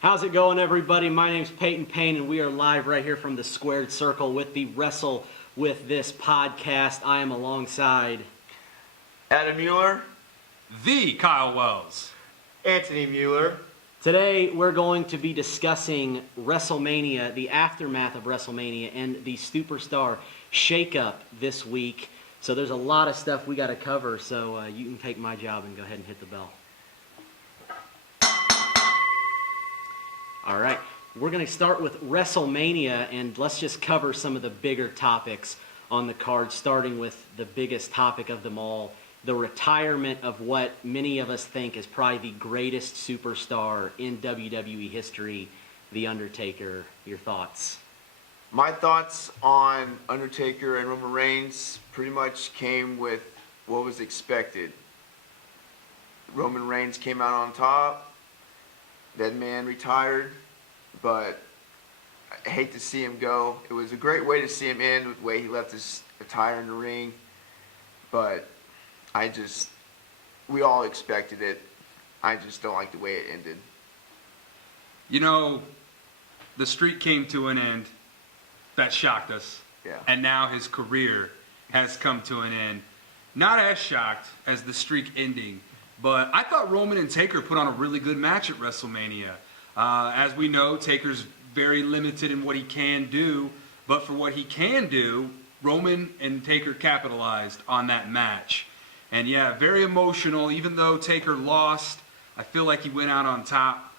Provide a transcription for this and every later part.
How's it going, everybody? My name's Peyton Payne, and we are live right here from the Squared Circle with the Wrestle With This Podcast. I am alongside Adam Mueller, the Kyle Wells, Anthony Mueller. Today, we're going to be discussing Wrestlemania, the aftermath of Wrestlemania, and the Superstar Shakeup this week. So there's a lot of stuff we got to cover, so you can take my job and go ahead and hit the bell. All right, we're going to start with WrestleMania, and let's just cover some of the bigger topics on the card, starting with the biggest topic of them all, the retirement of what many of us think is probably the greatest superstar in WWE history, The Undertaker. Your thoughts? My thoughts on Undertaker and Roman Reigns pretty much came with what was expected. Roman Reigns came out on top. That man retired, but I hate to see him go. It was a great way to see him end with the way he left his attire in the ring, but we all expected it. I just don't like the way it ended. You know, the streak came to an end. That shocked us. Yeah. And now his career has come to an end. Not as shocked as the streak ending, but I thought Roman and Taker put on a really good match at WrestleMania. As we know, Taker's very limited in what he can do, but for what he can do, Roman and Taker capitalized on that match. And yeah, very emotional. Even though Taker lost, I feel like he went out on top.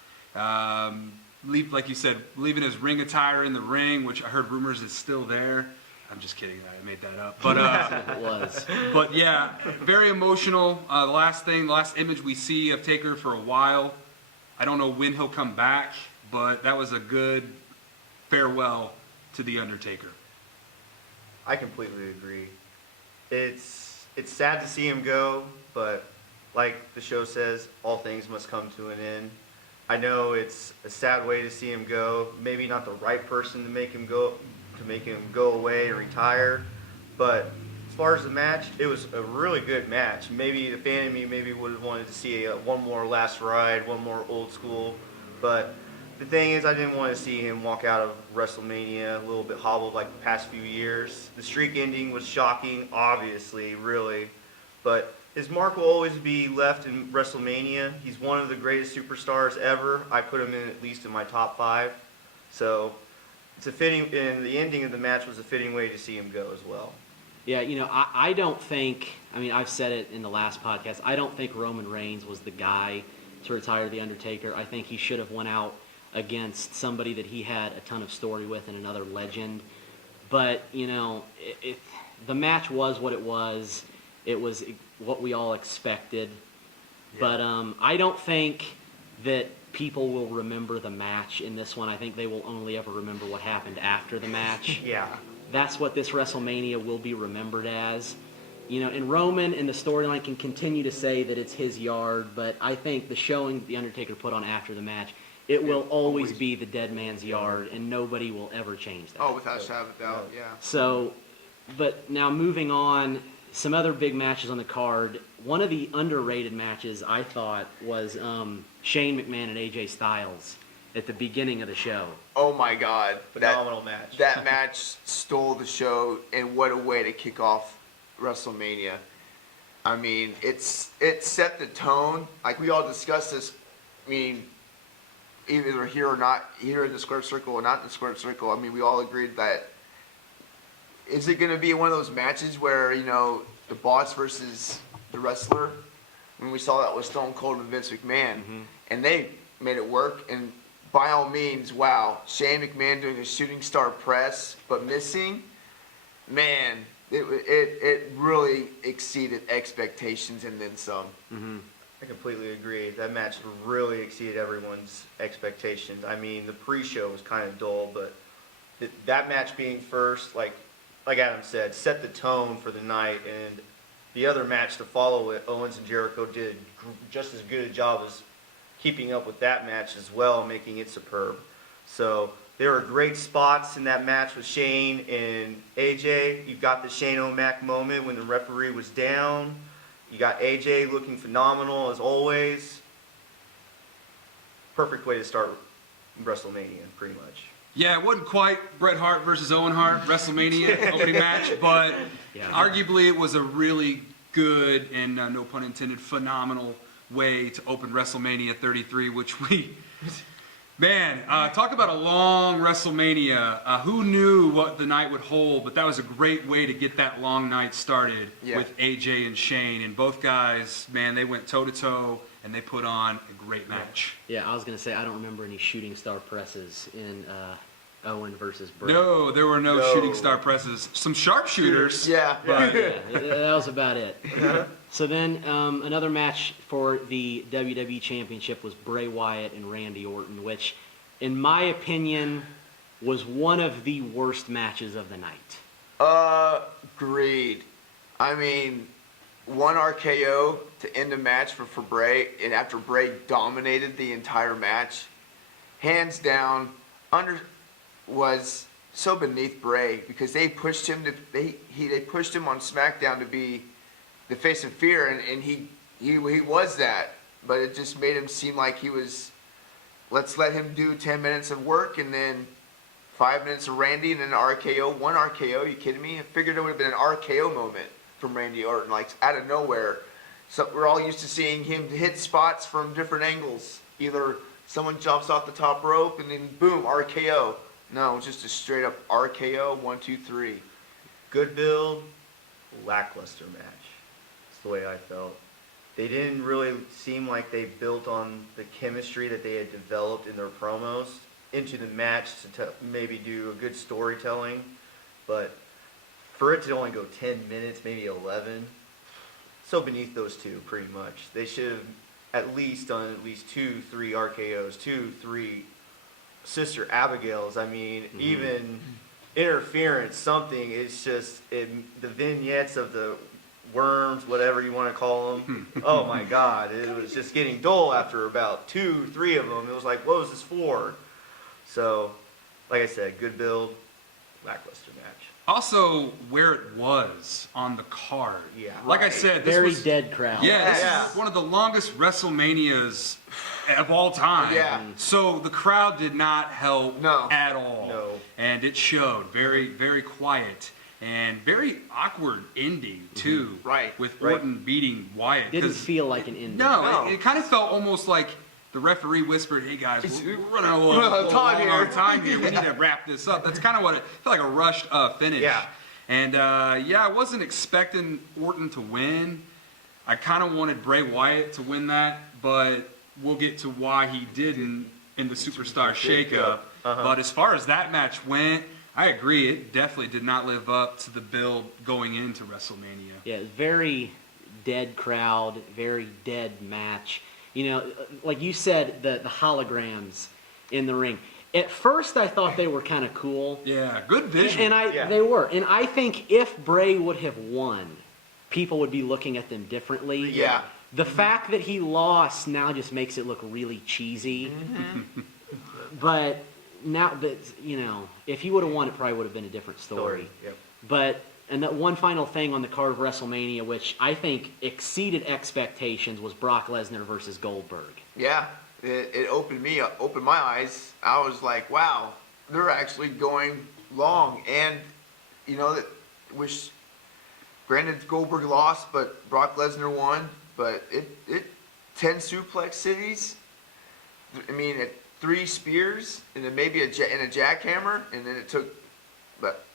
Like you said, leaving his ring attire in the ring, which I heard rumors is still there. I'm just kidding. I made that up. But It was. But yeah, very emotional. The last image we see of Taker for a while. I don't know when he'll come back, but that was a good farewell to The Undertaker. I completely agree. It's sad to see him go, but like the show says, all things must come to an end. I know it's a sad way to see him go. Maybe not the right person to make him go away and retire. But as far as the match, it was a really good match. Maybe the fan in me would have wanted to see one more last ride, one more old school. But the thing is, I didn't want to see him walk out of WrestleMania a little bit hobbled like the past few years. The streak ending was shocking, obviously, really. But his mark will always be left in WrestleMania. He's one of the greatest superstars ever. I put him in at least in my top 5. So it's a fitting, and the ending of the match was a fitting way to see him go as well. Yeah, you know, I don't think, I've said it in the last podcast, I don't think Roman Reigns was the guy to retire The Undertaker. I think he should have went out against somebody that he had a ton of story with and another legend. But, you know, the match was what it was. It was what we all expected. Yeah. But I don't think that people will remember the match in this one. I think they will only ever remember what happened after the match. Yeah. That's what this WrestleMania will be remembered as. You know, and Roman in the storyline can continue to say that it's his yard, but I think the showing The Undertaker put on after the match, it will always be the dead man's yard, and nobody will ever change that. Oh, without a shadow of a doubt, yeah. So, but now moving on, some other big matches on the card. One of the underrated matches, I thought, was Shane McMahon and AJ Styles at the beginning of the show. Oh my God. Phenomenal match. That match stole the show, and what a way to kick off WrestleMania. I mean, it set the tone. Like we all discussed this. I mean, either here or not, here in the Squared Circle or not in the Squared Circle. I mean, we all agreed that is it going to be one of those matches where, you know, the boss versus the wrestler? I mean, we saw that with Stone Cold and Vince McMahon, and they made it work. And by all means, wow, Shane McMahon doing a shooting star press but missing, man, it really exceeded expectations and then some. I completely agree. That match really exceeded everyone's expectations. I mean, the pre-show was kind of dull, but that match being first, like Adam said, set the tone for the night, and the other match to follow it, Owens and Jericho did just as good a job as keeping up with that match as well, making it superb. So there were great spots in that match with Shane and AJ. You got the Shane O'Mac moment when the referee was down. You got AJ looking phenomenal as always. Perfect way to start WrestleMania, pretty much. Yeah, it wasn't quite Bret Hart versus Owen Hart WrestleMania opening match, but arguably it was a really good and no pun intended phenomenal way to open WrestleMania 33, which we, man, talk about a long WrestleMania. Who knew what the night would hold? But that was a great way to get that long night started with AJ and Shane, and both guys, man, they went toe to toe and they put on a great match. Yeah, I was gonna say I don't remember any shooting star presses in Owen versus Bret. No, there were no shooting star presses. Some sharpshooters. Yeah. But That was about it. So then another match for the WWE Championship was Bray Wyatt and Randy Orton, which, in my opinion, was one of the worst matches of the night. Agreed. I mean, one RKO to end the match for Bray, and after Bray dominated the entire match, hands down, was so beneath Bray because they pushed him to they pushed him on SmackDown to be the face of fear, and he was that, but it just made him seem like he was, let's let him do 10 minutes of work and then 5 minutes of Randy and then an RKO, one RKO. You kidding me? I figured it would have been an RKO moment from Randy Orton, like out of nowhere. So we're all used to seeing him hit spots from different angles. Either someone jumps off the top rope and then boom, RKO. No, just a straight up RKO, 1, 2, 3. Good build, lackluster match. That's the way I felt. They didn't really seem like they built on the chemistry that they had developed in their promos into the match to maybe do a good storytelling. But for it to only go 10 minutes, maybe 11, so beneath those two pretty much. They should have at least done at least 2, 3 RKOs, 2, 3 Sister Abigail's. I mean, even interference, something. It's just the vignettes of the worms, whatever you want to call them. Oh my God, it was just getting dull after about 2, 3 of them. It was like, what was this for? So, like I said, good build, lackluster match. also where it was on the card. Yeah. Like I said, this Very was dead crowd. Yeah, this Yeah. is one of the longest WrestleManias of all time. Yeah. So the crowd did not help at all. No. And it showed. Very, very quiet and very awkward ending too. Right. With Right. Orton beating Wyatt. Didn't 'cause- feel like an ending. No, it kind of felt almost like the referee whispered, "Hey guys, we're running a little time long on here. time here. We need to wrap this up." That's kind of what it felt like, a rushed finish. Yeah. And I wasn't expecting Orton to win. I kind of wanted Bray Wyatt to win that, but we'll get to why he didn't in the Superstar Shakeup. But as far as that match went, I agree. It definitely did not live up to the build going into WrestleMania. Yeah, very dead crowd, very dead match. You know, like you said, the holograms in the ring. At first, I thought they were kind of cool. Yeah, good vision. And they were. And I think if Bray would have won, people would be looking at them differently. Yeah. The fact that he lost now just makes it look really cheesy. But now that, you know, if he would have won, it probably would have been a different story. Yep. But, and that one final thing on the card of WrestleMania, which I think exceeded expectations, was Brock Lesnar versus Goldberg. Yeah, it opened my eyes. I was like, wow, they're actually going long. And, you know, wish, granted Goldberg lost, but Brock Lesnar won. But it 10 suplex cities. I mean, 3 spears, and then maybe a jackhammer, and then it took, but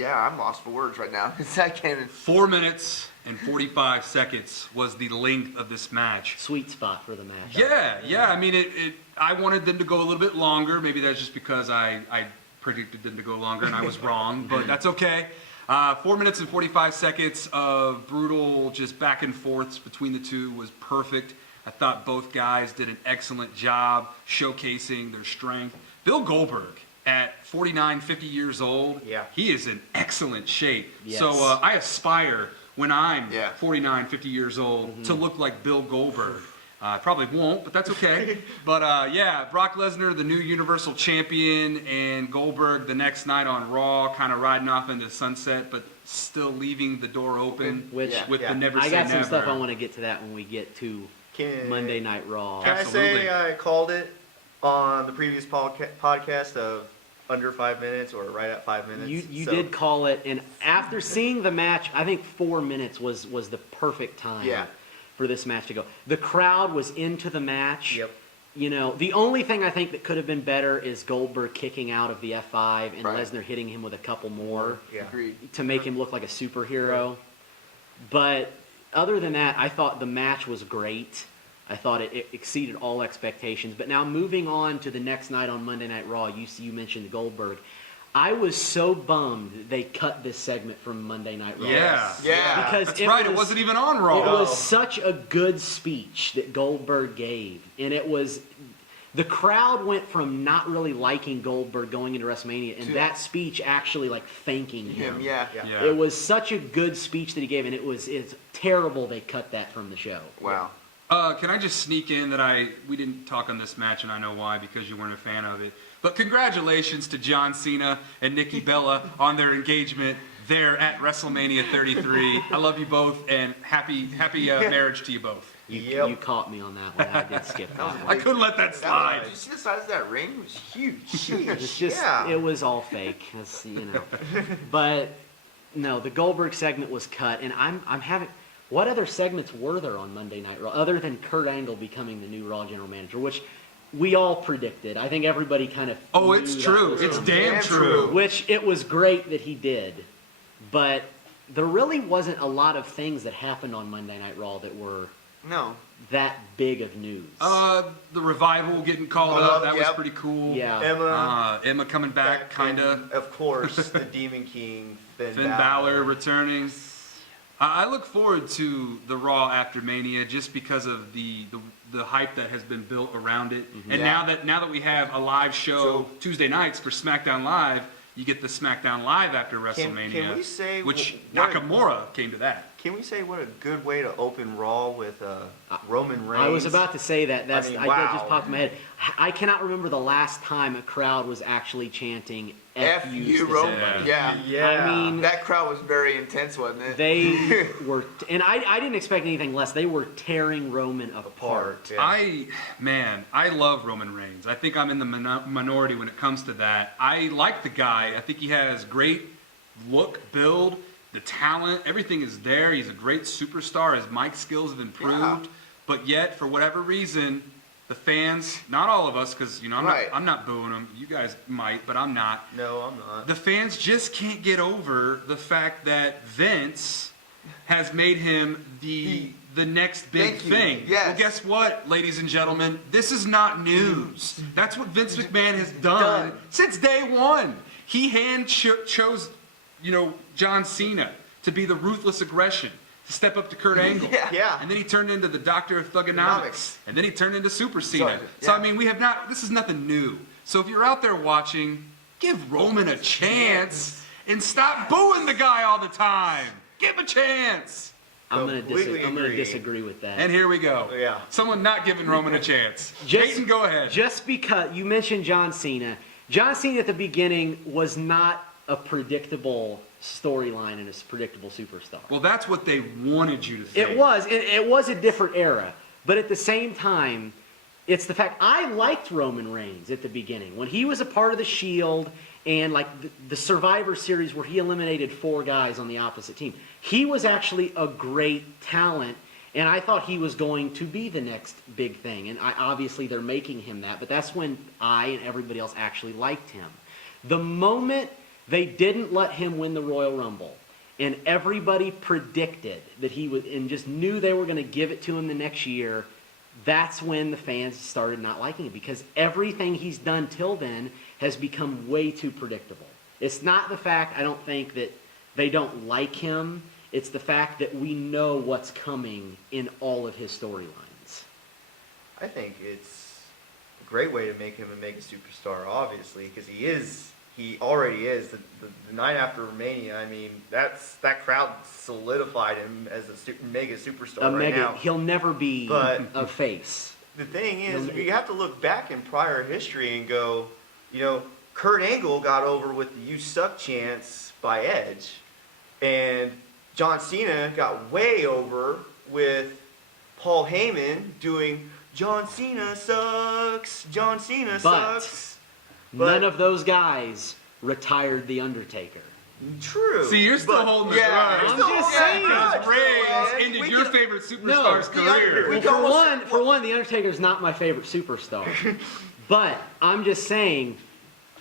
I'm lost for words right now. I can't even. 4 minutes and 45 seconds was the length of this match. Sweet spot for the match. Yeah. I mean, I wanted them to go a little bit longer. Maybe that's just because I predicted them to go longer and I was wrong, but that's okay. 4 minutes and 45 seconds of brutal, just back and forths between the two was perfect. I thought both guys did an excellent job showcasing their strength. Bill Goldberg, at 49, 50 years old, he is in excellent shape. Yes. So I aspire, when I'm 49, 50 years old, to look like Bill Goldberg. I probably won't, but that's okay. But Brock Lesnar, the new Universal Champion, and Goldberg the next night on Raw, kind of riding off into the sunset, but still leaving the door open with the never say never. I got some stuff I want to get to that when we get to Monday Night Raw. Can Absolutely. I say I called it? on the previous podcast of under 5 minutes or right at 5 minutes. You So, did call it, and after seeing the match, I think 4 minutes was the perfect time Yeah. for this match to go. The crowd was into the match. Yep. You know, the only thing I think that could have been better is Goldberg kicking out of the F5 and Right. Lesnar hitting him with a couple more Yeah. Agreed. to make him look like a superhero. But other than that, I thought the match was great. I thought it exceeded all expectations. But now moving on to the next night on Monday Night Raw, you mentioned Goldberg. I was so bummed that they cut this segment from Monday Night Raw. Yeah. Yeah. Because That's right. It wasn't even on It Raw. was such a good speech that Goldberg gave. And it was, the crowd went from not really liking Goldberg going into WrestleMania and To- that speech actually like thanking him. Yeah. Yeah. It was such a good speech that he gave, and it's terrible they cut that from the show. Wow. Can I just sneak in that we didn't talk on this match, and I know why, because you weren't a fan of it. But congratulations to John Cena and Nikki Bella on their engagement there at WrestleMania 33. I love you both, and happy marriage to you both. You caught me on that one. I did skip that I one. couldn't let that slide. Did you see the size of that ring? It was huge. It's just, Yeah. it was all fake, But no, the Goldberg segment was cut, and I'm having. What other segments were there on Monday Night Raw other than Kurt Angle becoming the new Raw general manager, which we all predicted? I think everybody kind of. Oh, knew it's that true. was It's coming. damn true. Which it was great that he did, but there really wasn't a lot of things that happened on Monday Night Raw that were No. that big of news. The revival getting called up, that was Yep. pretty cool. Yeah. Emma coming back, kind of. and, of course, the Demon King, Finn Balor returning. I look forward to the Raw after Mania just because of the hype that has been built around it. And Yeah. now that we have a live show So- Tuesday nights for SmackDown Live, you get the SmackDown Live after WrestleMania. Can we say which what- Nakamura came to that. Can we say what a good way to open Raw with Roman Reigns? I was about to say that. That wow. just popped in my head. I cannot remember the last time a crowd was actually chanting F you, Roman. Yeah. Yeah. I mean, That crowd was very intense, wasn't it? they were, and I didn't expect anything less. They were tearing Roman apart. Yeah. I love Roman Reigns. I think I'm in the minority when it comes to that. I like the guy. I think he has great look, build, the talent, everything is there. He's a great superstar. His mic skills have improved. Yeah. But yet, for whatever reason, the fans, not all of us, because Right. I'm not booing them. You guys might, but I'm not. No, I'm not. The fans just can't get over the fact that Vince has made him the next big Thank you. thing. Yes. Well, guess what, ladies and gentlemen? This is not news. That's what Vince McMahon has done since day one. He chose, John Cena to be the ruthless aggression, to step up to Kurt Angle. Yeah. And then he turned into the Doctor of Thugonomics. And then he turned into Super Cena. Sorry, So, yeah. I mean, this is nothing new. So if you're out there watching, give Roman a chance and stop booing the guy all the time. Give him a chance. I'm gonna Completely agree. disagree with that. And here we go. Yeah. Someone not giving Roman a chance. Just- Peyton, go ahead. Just because you mentioned John Cena at the beginning was not a predictable storyline and a predictable superstar. Well, that's what they wanted you to think. It was a different era, but at the same time, it's the fact I liked Roman Reigns at the beginning when he was a part of the Shield and like the Survivor Series where he eliminated 4 guys on the opposite team. He was actually a great talent, and I thought he was going to be the next big thing. And obviously they're making him that, but that's when I and everybody else actually liked him. The moment they didn't let him win the Royal Rumble, and everybody predicted that he would, and just knew they were going to give it to him the next year, that's when the fans started not liking him because everything he's done till then has become way too predictable. It's not the fact, I don't think, that they don't like him. It's the fact that we know what's coming in all of his storylines. I think it's a great way to make him a mega superstar, obviously, because he already is. The night after Mania, I mean, that crowd solidified him as a mega superstar now. He'll never be But- a face. The thing is, you have to look back in prior history and go, Kurt Angle got over with the "You Suck" chants by Edge, and John Cena got way over with Paul Heyman doing John Cena sucks. John Cena But sucks. None of those guys retired The Undertaker. True. See, you're still holding the yeah, grudge. I'm just saying. Because Reigns ended we your can- favorite superstar's No, career. we Well, can for one, The Undertaker's not my favorite superstar. But I'm just saying,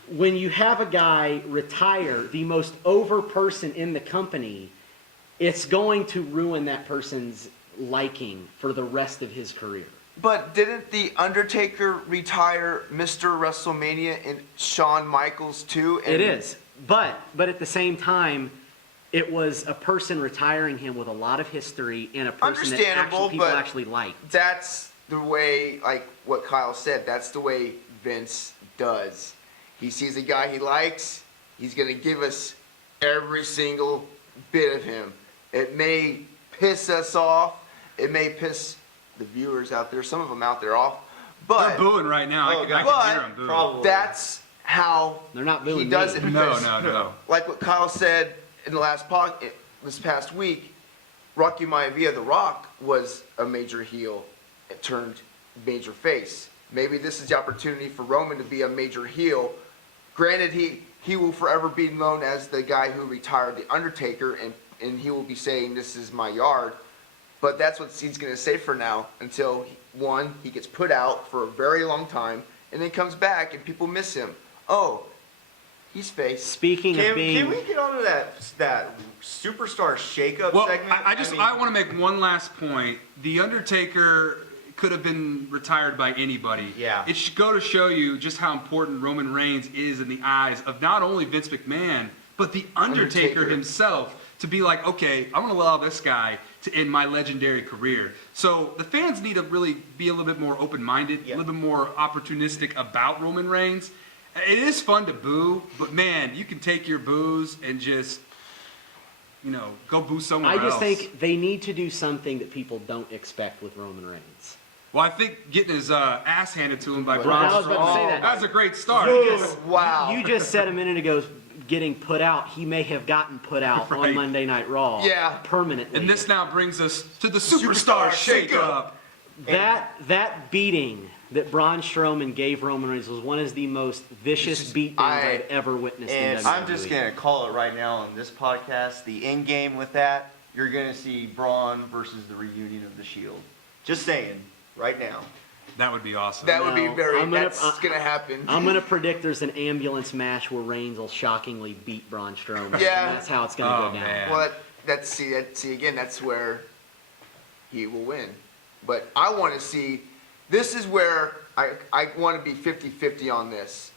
when you have a guy retire the most over person in the company, it's going to ruin that person's liking for the rest of his career. But didn't The Undertaker retire Mr. WrestleMania and Shawn Michaels too? And It is. But at the same time, it was a person retiring him with a lot of history and a person that Understandable, people but actually liked. that's the way, like what Kyle said, that's the way Vince does. He sees a guy he likes, he's going to give us every single bit of him. It may piss us off, it may piss the viewers out there, some of them out there off, but They're booing right now. I can hear them booing. probably. that's how They're not booing he does me. it. No, because, no. like what Kyle said in the last this past week, Rocky Maivia, The Rock, was a major heel. It turned major face. Maybe this is the opportunity for Roman to be a major heel. Granted, he will forever be known as the guy who retired The Undertaker, and he will be saying, this is my yard. But that's what he's going to say for now until, one, he gets put out for a very long time, and then comes back and people miss him. Oh, he's face. Speaking of being... Can we get on to that superstar shakeup Well, segment? I want to make one last point. The Undertaker could have been retired by anybody. Yeah. It should go to show you just how important Roman Reigns is in the eyes of not only Vince McMahon, but the Undertaker himself, to be like, okay, I'm going to allow this guy to end my legendary career. So the fans need to really be a little bit more open-minded, a little bit more opportunistic about Roman Reigns. It is fun to boo, but man, you can take your boos and just, go boo somewhere else. I just think they need to do something that people don't expect with Roman Reigns. Well, I think getting his ass handed to him by I Braun was about to say Strowman, that. that's a great start. Wow. You just said a minute ago getting put out. He may have gotten put out on Right. Monday Night Raw. Yeah. Permanently. And this now brings us to the Superstar Shakeup. That beating that Braun Strowman gave Roman Reigns was one of the most vicious beatdowns I've ever witnessed in And WWE. I'm just going to call it right now on this podcast. The end game with that, you're going to see Braun versus the reunion of the Shield. Just saying, right now. That would be awesome. That would be No, that's going to happen. I'm going to predict there's an ambulance match where Reigns will shockingly beat Braun Strowman. Yeah. And that's how it's going to Oh, go down. man. Well, see again, that's where he will win. But I want to see, this is where I want to be 50-50 on this.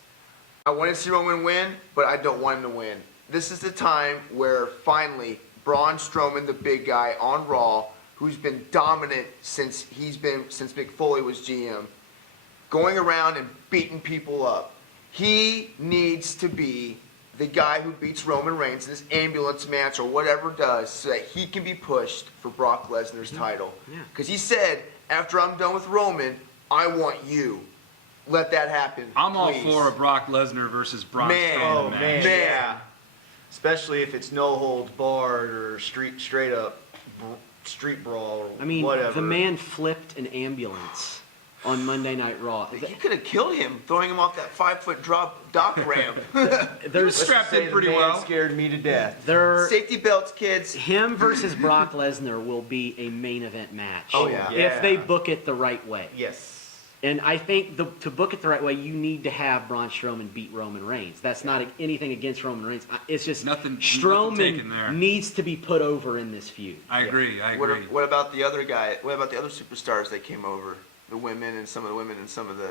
I want to see Roman win, but I don't want him to win. This is the time where finally Braun Strowman, the big guy on Raw, who's been dominant since Mick Foley was GM, going around and beating people up. He needs to be the guy who beats Roman Reigns in this ambulance match or whatever does so that he can be pushed for Brock Lesnar's title. Yeah. Because he said, after I'm done with Roman, I want you. Let that happen. I'm all please. for a Brock Lesnar versus Braun Man. Strowman Oh, match. man. Man. Yeah. Especially if it's no holds barred or straight up street brawl or I mean, whatever. the man flipped an ambulance on Monday Night Raw. He could have killed him, throwing him off that 5-foot dock ramp. There's strapped Say in the pretty man well. scared me to death. there Safety belts, kids. him versus Brock Lesnar will be a main event match. Oh, yeah. If they book it the right way. Yes. And I think to book it the right way, you need to have Braun Strowman beat Roman Reigns. That's not anything against Roman Reigns. It's just Nothing taken Strowman there. needs to be put over in this feud. I agree. What about the other guy? What about the other superstars that came over? The women and some of the women and some of the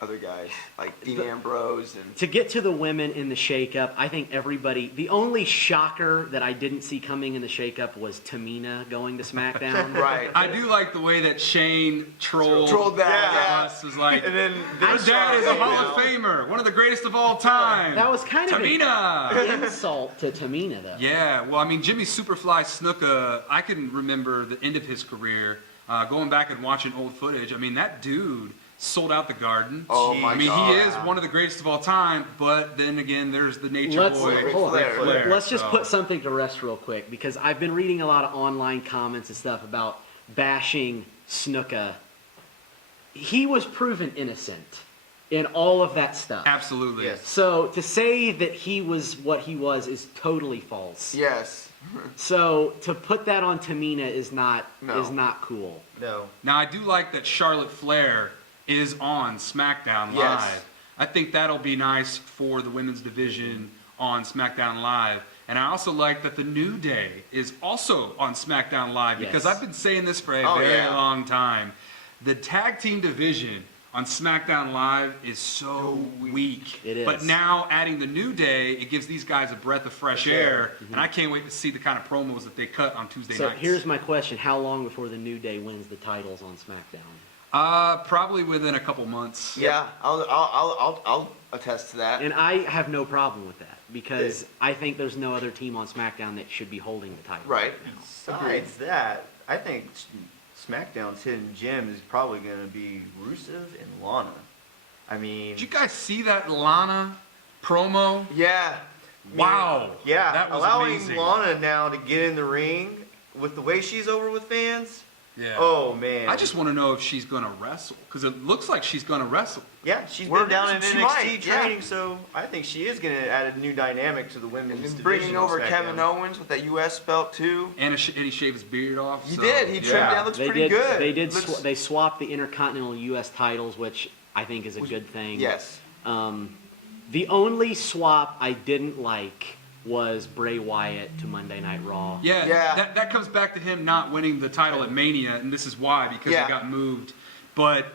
other guys, like Dean Ambrose and. To get to the women in the shakeup, I think everybody. The only shocker that I didn't see coming in the shakeup was Tamina going to SmackDown. Right. I do like the way that Shane trolled that. Yeah. us. Was like, And then your dad is a Hall of Famer, one of the greatest of all time. That was kind of Tamina. an insult to Tamina, though. Yeah, well, I mean, Jimmy Superfly Snuka, I can remember the end of his career, going back and watching old footage. I mean, that dude sold out the Garden. Oh my I mean, God. he is one of the greatest of all time, but then again, there's the Nature Boy. Hold on. Ric Flair, Let's just so. put something to rest real quick, because I've been reading a lot of online comments and stuff about bashing Snuka he was proven innocent in all of that stuff. Absolutely. Yes. So to say that he was what he was is totally false. Yes. So to put that on Tamina is not cool. No. Now, I do like that Charlotte Flair is on SmackDown Yes. Live. I think that'll be nice for the women's division on SmackDown Live. And I also like that the New Day is also on SmackDown Live because Yes. I've been saying this for a Oh, very yeah. long time. The tag team division on SmackDown Live is so weak. It is. But now adding the New Day, it gives these guys a breath of fresh air. And I can't wait to see the kind of promos that they cut on Tuesday So nights. here's my question: how long before the New Day wins the titles on SmackDown? Probably within a couple months. Yeah, I'll attest to that. And I have no problem with that because I think there's no other team on SmackDown that should be holding the title. Right. Besides that, I think SmackDown's hidden gem is probably going to be Rusev and Lana. I mean, Did you guys see that Lana promo? Yeah. Wow. yeah, That was allowing amazing. Lana now to get in the ring with the way she's over with fans. Yeah. Oh man. I just want to know if she's going to wrestle because it looks like she's going to wrestle. Yeah, she's We're- been down in she NXT might, yeah. training, so I think she is going to add a new dynamic to the And women's then division. bringing on over SmackDown. Kevin Owens with that U.S. belt too. And he shaved his beard off. He so, did. He trimmed yeah. it down. Looks They pretty did. good. They did. Looks- They swapped the Intercontinental U.S. titles, which I think is a good thing. Yes. The only swap I didn't like was Bray Wyatt to Monday Night Raw. Yeah, Yeah. That comes back to him not winning the title at Mania, and this is why, because Yeah. he got moved. But,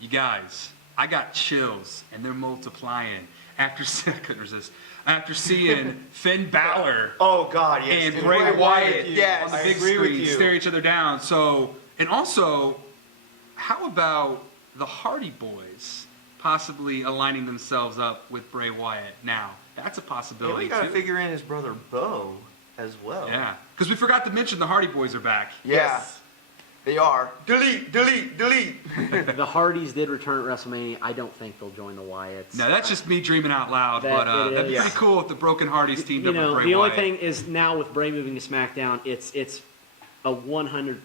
you guys, I got chills, and they're multiplying after I couldn't resist. After seeing Finn Balor Oh God, yes. and And Bray Bray Wyatt Wyatt, yes. on the I big agree with screen you. stare each other down. So, and also, how about the Hardy Boys possibly aligning themselves up with Bray Wyatt now? That's a And possibility we got to too. figure in his brother Bo as well. Yeah, because we forgot to mention the Hardy Boys are back. Yeah. Yes. They are. Delete. Delete. Delete. The Hardys did return at WrestleMania. I don't think they'll join the Wyatts. No, that's just me dreaming out loud, That but it that'd be is. pretty cool if the Broken Hardys teamed You up know, with Bray the only Wyatt. thing is now with Bray moving to SmackDown, it's a 100%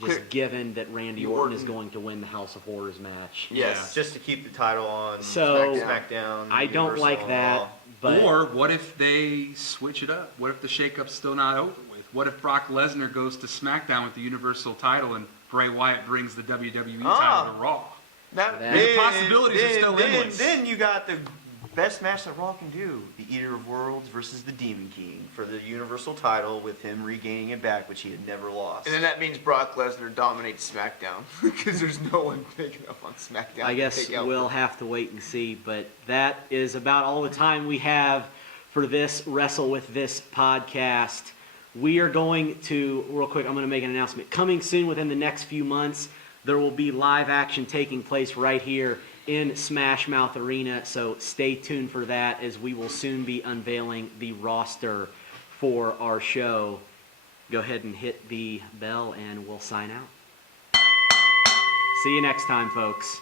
Clear- just given that Randy Orton is Orton. going to win the House of Horrors match. Yes. Just to keep the title on So, SmackDown. I don't Universal, like and that, Raw. but Or what if they switch it up? What if the Shakeup's still not over with? What if Brock Lesnar goes to SmackDown with the Universal title and Bray Wyatt brings the WWE title to Raw? That, That- The possibilities are still endless. Then you got the best match that Raw can do: the Eater of Worlds versus the Demon King for the Universal title, with him regaining it back, which he had never lost. and then that means Brock Lesnar dominates SmackDown because there's no one big enough on SmackDown. I to guess take out we'll have to wait and see. But that is about all the time we have for this Wrestle With This podcast. We are going to, real quick, I'm going to make an announcement. Coming soon within the next few months, there will be live action taking place right here in Smash Mouth Arena. So stay tuned for that, as we will soon be unveiling the roster for our show. Go ahead and hit the bell and we'll sign out. See you next time, folks.